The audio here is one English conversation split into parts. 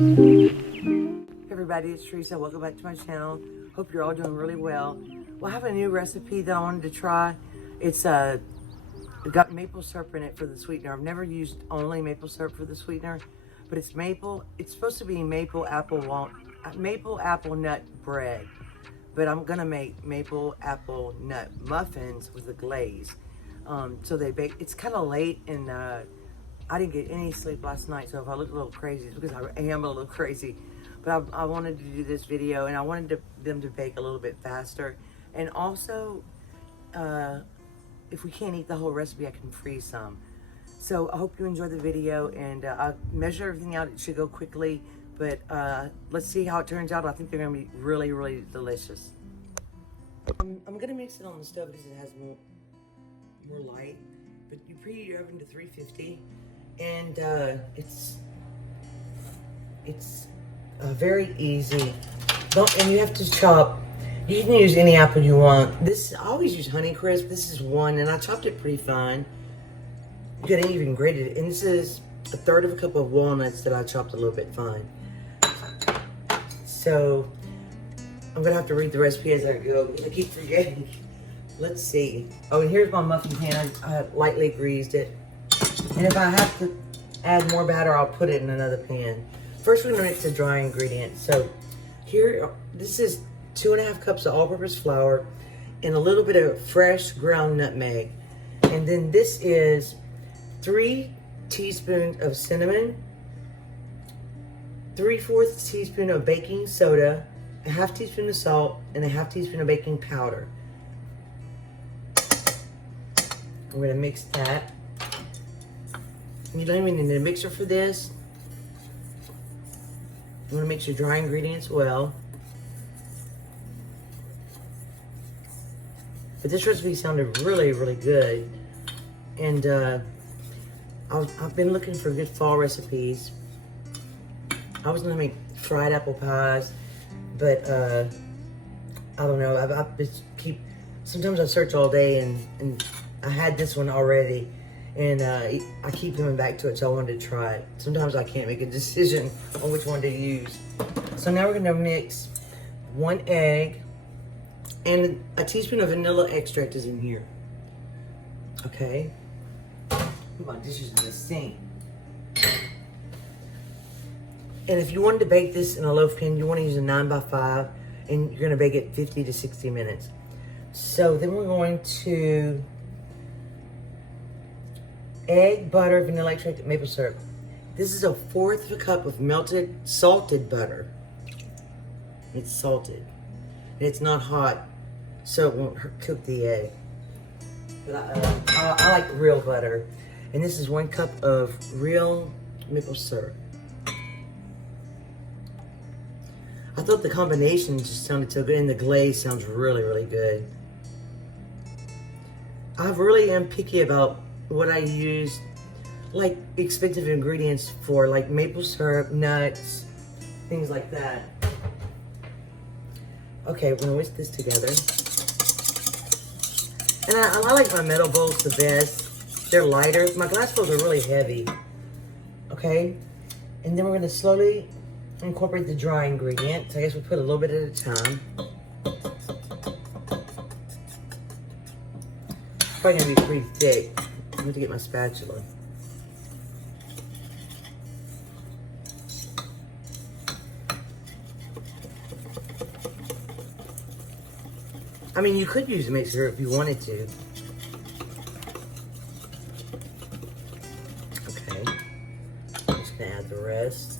Everybody, it's Tressa. Welcome back to my channel. Hope you're all doing really well. Well, I have a new recipe that I wanted to try. It's got maple syrup in it for the sweetener. I've never used only maple syrup for the sweetener, but it's maple. It's supposed to be maple apple nut bread, but I'm gonna make maple apple nut muffins with a glaze. So they bake. It's kind of late, and I didn't get any sleep last night, so if I look a little crazy, it's because I am a little crazy. But I wanted to do this video, and I wanted them to bake a little bit faster. And also, if we can't eat the whole recipe, I can freeze some. So I hope you enjoy the video, and I'll measure everything out. It should go quickly, but let's see how it turns out. I think they're gonna be really, really delicious. I'm gonna mix it on the stove because it has more light, but you preheat your oven to 350, and it's very easy. And you have to chop. You can use any apple you want. I always use Honeycrisp. This is one, and I chopped it pretty fine. You could even grate it. And this is 1/3 of a cup of walnuts that I chopped a little bit fine. So I'm gonna have to read the recipe as I go because I keep forgetting. Let's see. Oh, and here's my muffin pan. I lightly greased it. And if I have to add more batter, I'll put it in another pan. First, we're gonna mix the dry ingredients. So here, this is 2½ cups of all-purpose flour and a little bit of fresh ground nutmeg. And then this is 3 teaspoons of cinnamon, 3/4 teaspoon of baking soda, a 1/2 teaspoon of salt, and a 1/2 teaspoon of baking powder. We're gonna mix that. You don't even need a mixer for this. You wanna mix your dry ingredients well. But this recipe sounded really, really good. And I've been looking for good fall recipes. I was gonna make fried apple pies, but I don't know. Sometimes I search all day, and I had this one already, and I keep coming back to it, so I wanted to try it. Sometimes I can't make a decision on which one to use. So now we're gonna mix 1 egg, and a teaspoon of vanilla extract is in here. Okay. My dishes in the sink. And if you wanted to bake this in a loaf pan, you want to use a 9x5, and you're gonna bake it 50 to 60 minutes. So then we're going to egg, butter, vanilla extract, maple syrup. This is 1/4 cup of melted, salted butter. It's salted. And it's not hot, so it won't cook the egg. But I like real butter. And this is 1 cup of real maple syrup. I thought the combination just sounded so good, and the glaze sounds really, really good. I really am picky about what I use, like expensive ingredients for, like maple syrup, nuts, things like that. Okay, we're gonna whisk this together. And I like my metal bowls the best. They're lighter. My glass bowls are really heavy. Okay, and then we're gonna slowly incorporate the dry ingredients. I guess we'll put a little bit at a time. It's probably gonna be pretty thick. I have to get my spatula. I mean, you could use a mixer if you wanted to. Okay, I'm just gonna add the rest.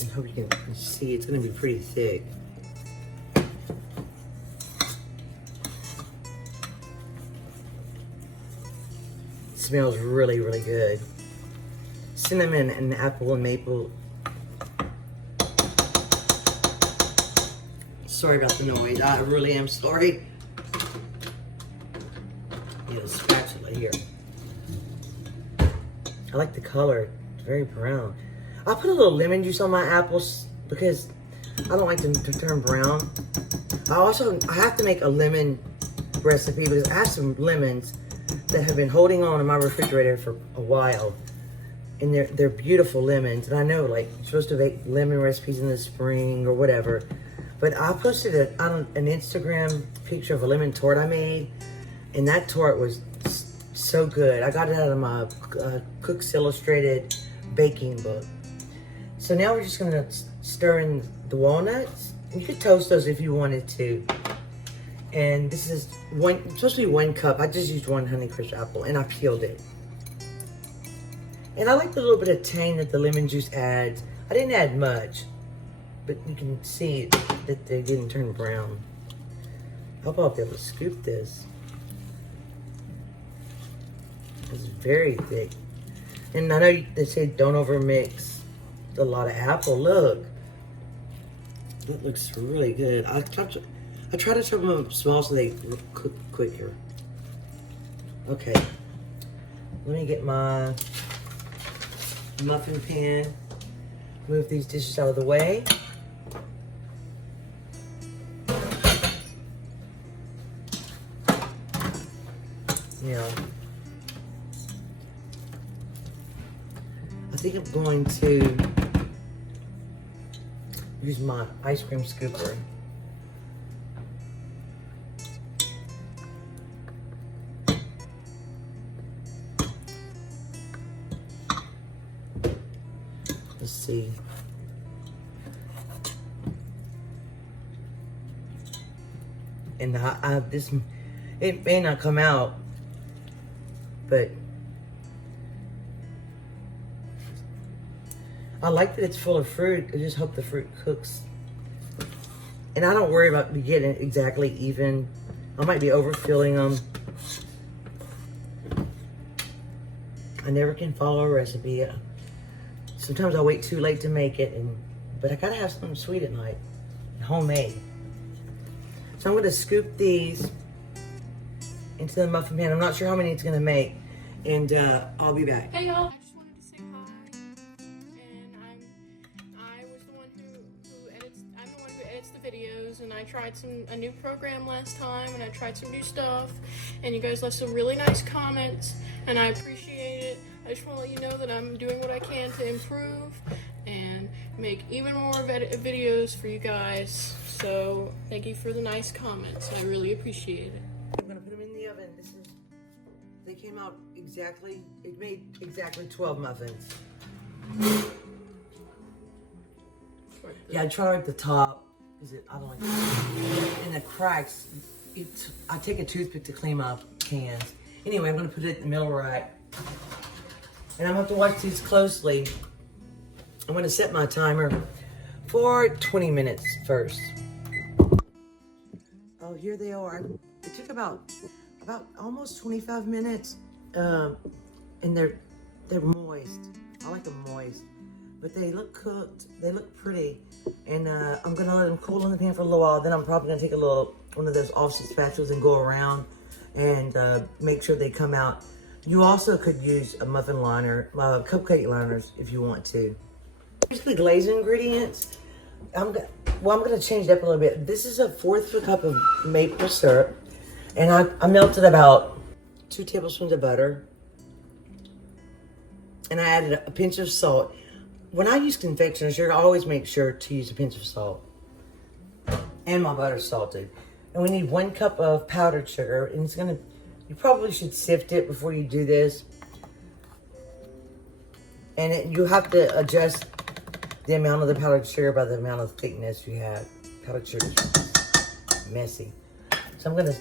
I hope you can see it's gonna be pretty thick. It smells really, really good. Cinnamon and apple and maple. Sorry about the noise. I really am sorry. Get a spatula here. I like the color. It's very brown. I put a little lemon juice on my apples because I don't like them to turn brown. I have to make a lemon recipe because I have some lemons, that have been holding on in my refrigerator for a while. And they're beautiful lemons. And I know, like, you're supposed to make lemon recipes in the spring or whatever. But I posted on an Instagram picture of a lemon tart I made. And that tart was so good. I got it out of my Cook's Illustrated baking book. So now we're just gonna stir in the walnuts. You could toast those if you wanted to. And this is supposed to be 1 cup. I just used 1 Honeycrisp apple and I peeled it. And I like the little bit of tang that the lemon juice adds. I didn't add much, but you can see that they didn't turn brown. I hope I'll be able to scoop this. It's very thick. And I know they say don't over mix a lot of apple. Look, that looks really good. I try to chop them up small so they cook quicker. Okay, let me get my muffin pan. Move these dishes out of the way. Now, I think I'm going to use my ice cream scooper. Let's see. And it may not come out, but I like that it's full of fruit. I just hope the fruit cooks. And I don't worry about getting it exactly even. I might be overfilling them. I never can follow a recipe. Sometimes I wait too late to make it, but I gotta have something sweet at night, homemade. So I'm gonna scoop these into the muffin pan. I'm not sure how many it's gonna make, and I'll be back. Hey y'all, I just wanted to say hi, and I'm the one who edits the videos, and I tried a new program last time, and I tried some new stuff, and you guys left some really nice comments, and I appreciate it. I just want to let you know that I'm doing what I can to improve and make even more videos for you guys. So thank you for the nice comments. I really appreciate it. I'm gonna put them in the oven. They came out exactly. It made exactly 12 muffins. Yeah, I try to wipe the top because I don't like it. And the cracks. I take a toothpick to clean my cans. Anyway, I'm gonna put it in the middle rack. And I'm going to have to watch these closely. I'm going to set my timer for 20 minutes first. Oh, here they are. It took about almost 25 minutes. And they're moist. I like them moist. But they look cooked. They look pretty. And I'm going to let them cool in the pan for a little while. Then I'm probably going to take one of those offset spatulas and go around and make sure they come out. You also could use a muffin liner, cupcake liners if you want to. Here's the glaze ingredients. I'm gonna change it up a little bit. This is a 1/4 cup of maple syrup, and I melted about 2 tablespoons of butter, and I added a pinch of salt. When I use confectioner sugar, I always make sure to use a pinch of salt, and my butter's salted. And we need 1 cup of powdered sugar, and you probably should sift it before you do this. And you have to adjust the amount of the powdered sugar by the amount of thickness you have. Powdered sugar is messy. So I'm gonna,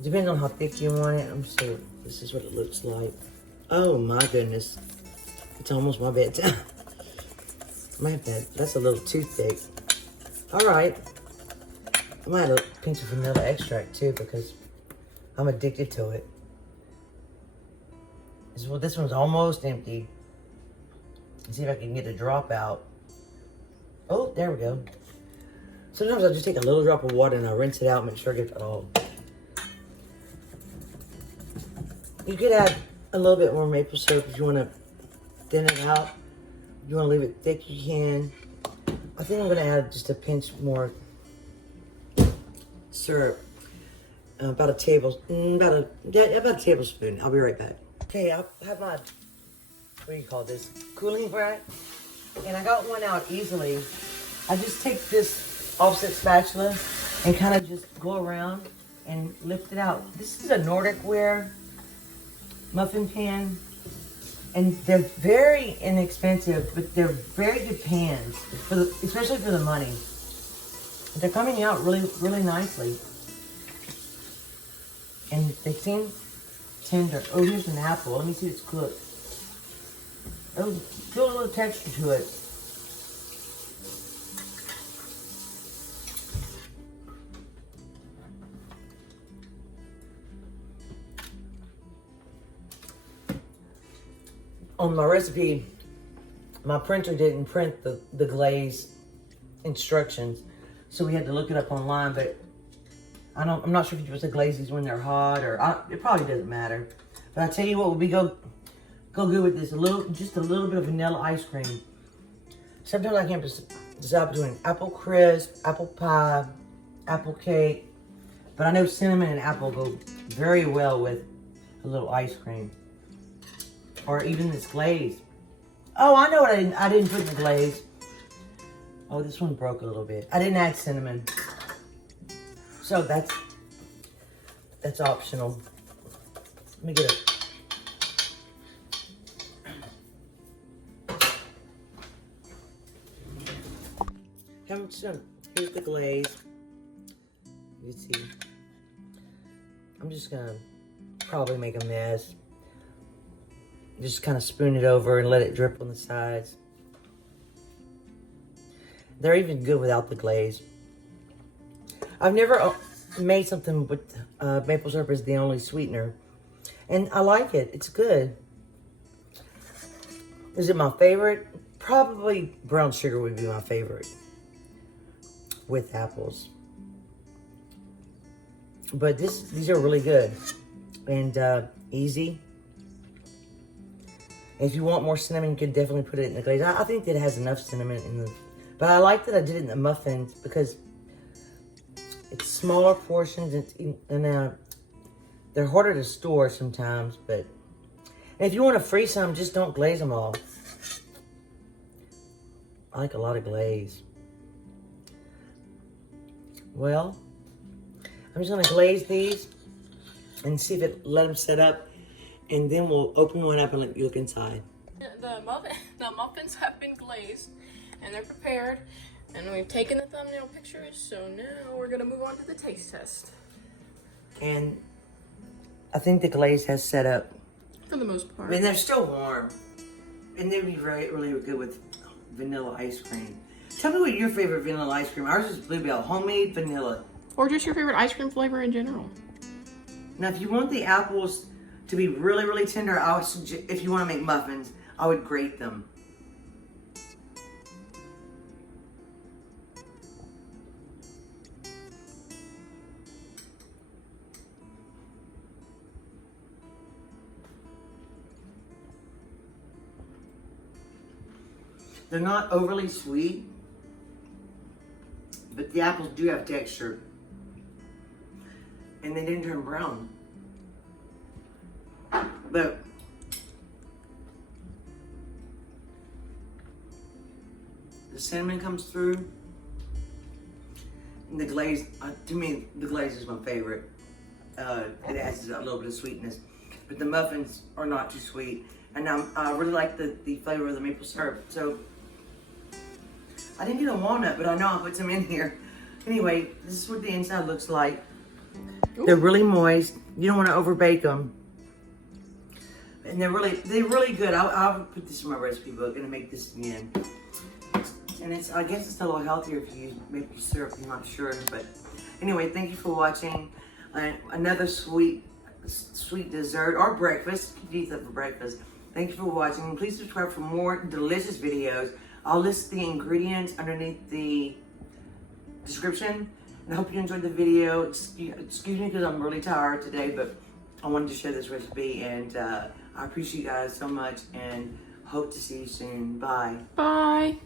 depending on how thick you want it, this is what it looks like. Oh my goodness. It's almost my bedtime. That's a little too thick. All right. I might add a pinch of vanilla extract too because I'm addicted to it. This one's almost empty. Let's see if I can get a drop out. Oh, there we go. Sometimes I just take a little drop of water and I rinse it out, make sure I get it all. You could add a little bit more maple syrup if you want to thin it out. If you want to leave it thick, you can. I think I'm going to add just a pinch more. syrup. About a tablespoon. About a tablespoon. I'll be right back. Okay, I have my, what do you call this? Cooling rack. And I got one out easily. I just take this offset spatula and kind of just go around and lift it out. This is a Nordic ware muffin pan. And they're very inexpensive, but they're very good pans, especially for the money. They're coming out really, really nicely. And they seem tender. Oh, here's an apple. Let me see if it's cooked. Oh, feel a little texture to it. On my recipe, my printer didn't print the glaze instructions, so we had to look it up online, but I'm not sure if you're supposed to glaze these when they're hot, or it probably doesn't matter. But I tell you what would be go good with this, just a little bit of vanilla ice cream. Sometimes I can't decide between apple crisp, apple pie, apple cake, but I know cinnamon and apple go very well with a little ice cream. Or even this glaze. Oh, I know what I didn't put in the glaze. Oh, this one broke a little bit. I didn't add cinnamon. So that's optional. Let me get it. Here's the glaze. You can see. I'm just gonna probably make a mess. Just kind of spoon it over and let it drip on the sides. They're even good without the glaze. I've never made something with maple syrup as the only sweetener. And I like it. It's good. Is it my favorite? Probably brown sugar would be my favorite with apples. But these are really good and easy. If you want more cinnamon, you can definitely put it in the glaze. I think that it has enough cinnamon in the... But I like that I did it in the muffins because it's smaller portions and they're harder to store sometimes. But and if you want to freeze some, just don't glaze them all. I like a lot of glaze. Well, I'm just going to glaze these and see if it let them set up. And then we'll open one up and let you look inside. The muffins have been glazed and they're prepared. And we've taken the thumbnail pictures, so now we're gonna move on to the taste test. And I think the glaze has set up. For the most part. And they're still warm. And they'd be really good with vanilla ice cream. Tell me what your favorite vanilla ice cream. Ours is Bluebell, homemade vanilla. Or just your favorite ice cream flavor in general. Now, if you want the apples to be really tender, I would suggest, if you want to make muffins, I would grate them. They're not overly sweet, but the apples do have texture. And they didn't turn brown. But the cinnamon comes through. And the glaze, to me, the glaze is my favorite. It adds a little bit of sweetness. But the muffins are not too sweet. And I really like the flavor of the maple syrup. So I didn't get a walnut, but I know I put some in here. Anyway, this is what the inside looks like. Ooh. They're really moist. You don't want to overbake them. And they're really good. I'll put this in my recipe book and make this again. And I guess it's a little healthier if you use maple syrup. I'm not sure, but anyway, thank you for watching. Another sweet dessert or breakfast. You can eat that for breakfast. Thank you for watching. Please subscribe for more delicious videos. I'll list the ingredients underneath the description. And I hope you enjoyed the video. Excuse me because I'm really tired today, but I wanted to share this recipe, and I appreciate you guys so much and hope to see you soon. Bye. Bye.